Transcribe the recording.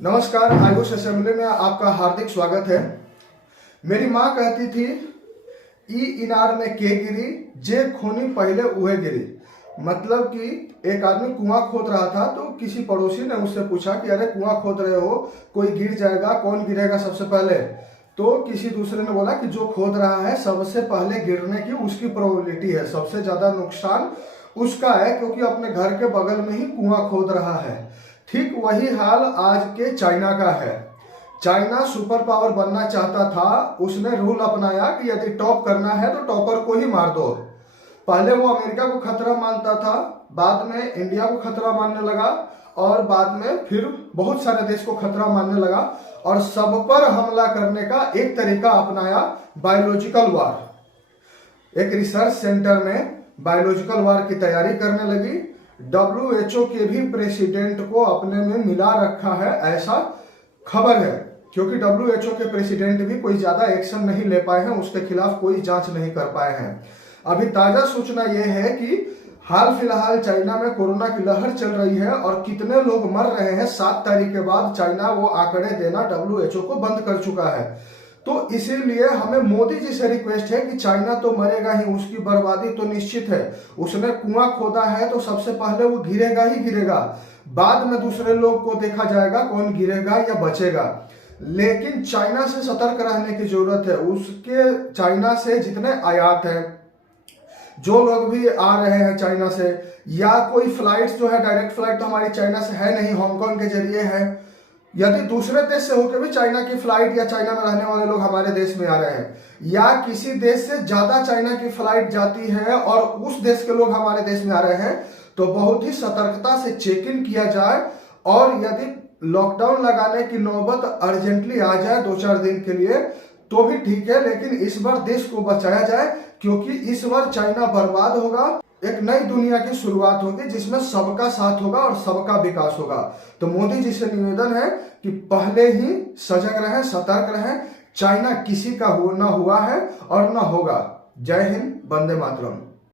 नमस्कार। आयुष असेंबली में आपका हार्दिक स्वागत है। मेरी माँ कहती थी ई इनार में के गिरी जे खूनी पहले उहे गिरी। मतलब कि एक आदमी कुआं खोद रहा था तो किसी पड़ोसी ने उससे पूछा कि अरे कुआं खोद रहे हो, कोई गिर जाएगा, कौन गिरेगा सबसे पहले। तो किसी दूसरे ने बोला कि जो खोद रहा है सबसे पहले गिरने की उसकी प्रोबेबिलिटी है, सबसे ज्यादा नुकसान उसका है क्योंकि अपने घर के बगल में ही कुआं खोद रहा है। ठीक वही हाल आज के चाइना का है। चाइना सुपर पावर बनना चाहता था, उसने रूल अपनाया कि यदि टॉप करना है तो टॉपर को ही मार दो। पहले वो अमेरिका को खतरा मानता था, बाद में इंडिया को खतरा मानने लगा और बाद में फिर बहुत सारे देश को खतरा मानने लगा और सब पर हमला करने का एक तरीका अपनाया, बायोलॉजिकल वार। एक रिसर्च सेंटर में बायोलॉजिकल वार की तैयारी करने लगी। WHO के भी प्रेसिडेंट को अपने में मिला रखा है, ऐसा खबर है, क्योंकि WHO के प्रेसिडेंट भी कोई ज्यादा एक्शन नहीं ले पाए हैं, उसके खिलाफ कोई जांच नहीं कर पाए हैं। अभी ताजा सूचना यह है कि हाल फिलहाल चाइना में कोरोना की लहर चल रही है और कितने लोग मर रहे हैं। 7 तारीख के बाद चाइना वो आंकड़े देना WHO को बंद कर चुका है। तो इसीलिए हमें मोदी जी से रिक्वेस्ट है कि चाइना तो मरेगा ही, उसकी बर्बादी तो निश्चित है। उसने कुआं खोदा है तो सबसे पहले वो गिरेगा ही गिरेगा, बाद में दूसरे लोग को देखा जाएगा कौन गिरेगा या बचेगा। लेकिन चाइना से सतर्क रहने की जरूरत है। उसके चाइना से जितने आयात हैं, जो लोग भी आ रहे हैं चाइना से, या कोई फ्लाइट्स जो है, डायरेक्ट फ्लाइट तो हमारी चाइना से है नहीं, हांगकांग के जरिए है। यदि दूसरे देश से होकर भी चाइना की फ्लाइट या चाइना में रहने वाले लोग हमारे देश में आ रहे हैं, या किसी देश से ज्यादा चाइना की फ्लाइट जाती है और उस देश के लोग हमारे देश में आ रहे हैं, तो बहुत ही सतर्कता से चेक इन किया जाए। और यदि लॉकडाउन लगाने की नौबत अर्जेंटली आ जाए 2-4 दिन के लिए तो भी ठीक है, लेकिन इस बार देश को बचाया जाए, क्योंकि इस बार चाइना बर्बाद होगा। एक नई दुनिया की शुरुआत होगी जिसमें सबका साथ होगा और सबका विकास होगा। तो मोदी जी से निवेदन है कि पहले ही सजग रहें, सतर्क रहें। चाइना किसी का ना हुआ है और ना होगा। जय हिंद, वंदे मातरम।